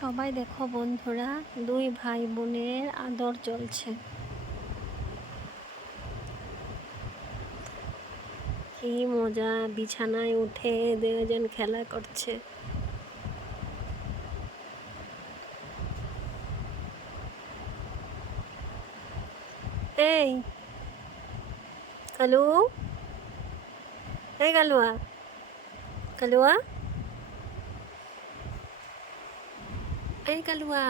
সবাই দেখো বন্ধুরা, দুই ভাই বোনের আদর চলছে। কি মজা, বিছানায় উঠে দুজন খেলা করছে। এই, কালু? এই কালুয়া কালুয়া? এই কালুয়া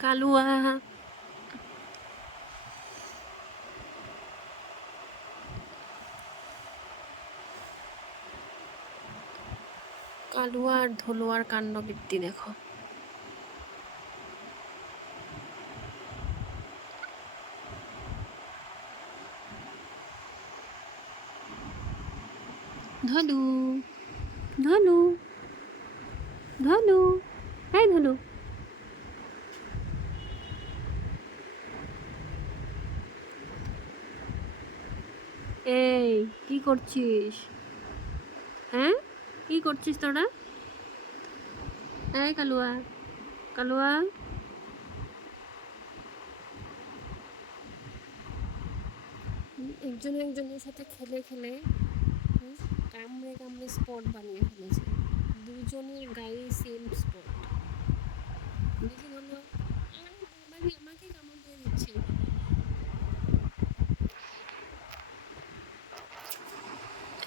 কালুয়া কালুয়ার ধলুয়ার কাণ্ডবৃত্তি দেখো। ধলু ধনু ধনু, এই ধনু। এই, কি করছিস? হ্যাঁ? কি করছিস তোরা? এই কালুয়া কালুয়া। একজন একজনের সাথে খেলে খেলে। কামড়ে স্পট বানিয়ে ফেলেছে। দুজনের গায়ে সেম স্পট দেখি বলল আমাকে আমাকে কামড় দিয়ে দিচ্ছে?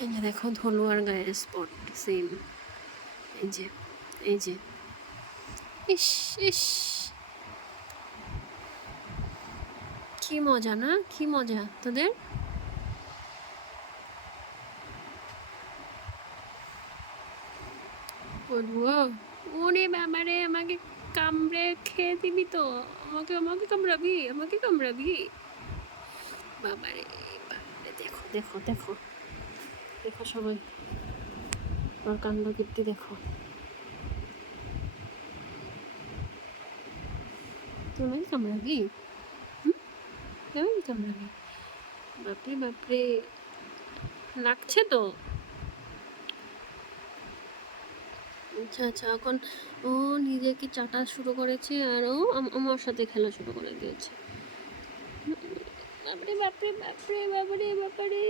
এই যে দেখো ধলু আর গায়ের স্পট সেম এই যে এই যে। ইস। কি মজা না? কি মজা তোদের? বলব? ওরে বাবারে আমাকে কামড়ে খেয়ে দিবি তো। আমাকে আমাকে কামড়াবি আমাকে কামড়াবি। বাবারে বাবারে, দেখো দেখো দেখো। দেখো সবাই। ওর কাণ্ড কীর্তি দেখো। তুমি কামড়াবি? তুমি কামড়াবি? বাপরে বাপরে। লাগছে তো? আচ্ছা আচ্ছা। এখন ও নিজেকে চাটা শুরু করেছে আর ও আমার সাথে খেলা শুরু করে দিয়েছে। বাপরে বাপরে বাপরে বাপরে বাপরে।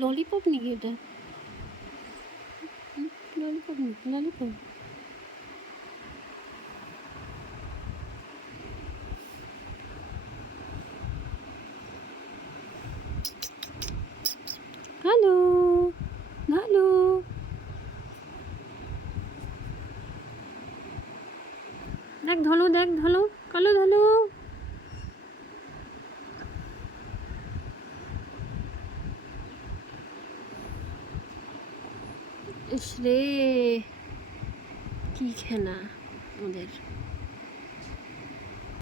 ললিপপ নাকি এটা? Lollipop lollipop. হ্যালো হ্যালো দেখ ধলু দেখ ধলু কালো ধলু। ইস কি খেলা ওদের।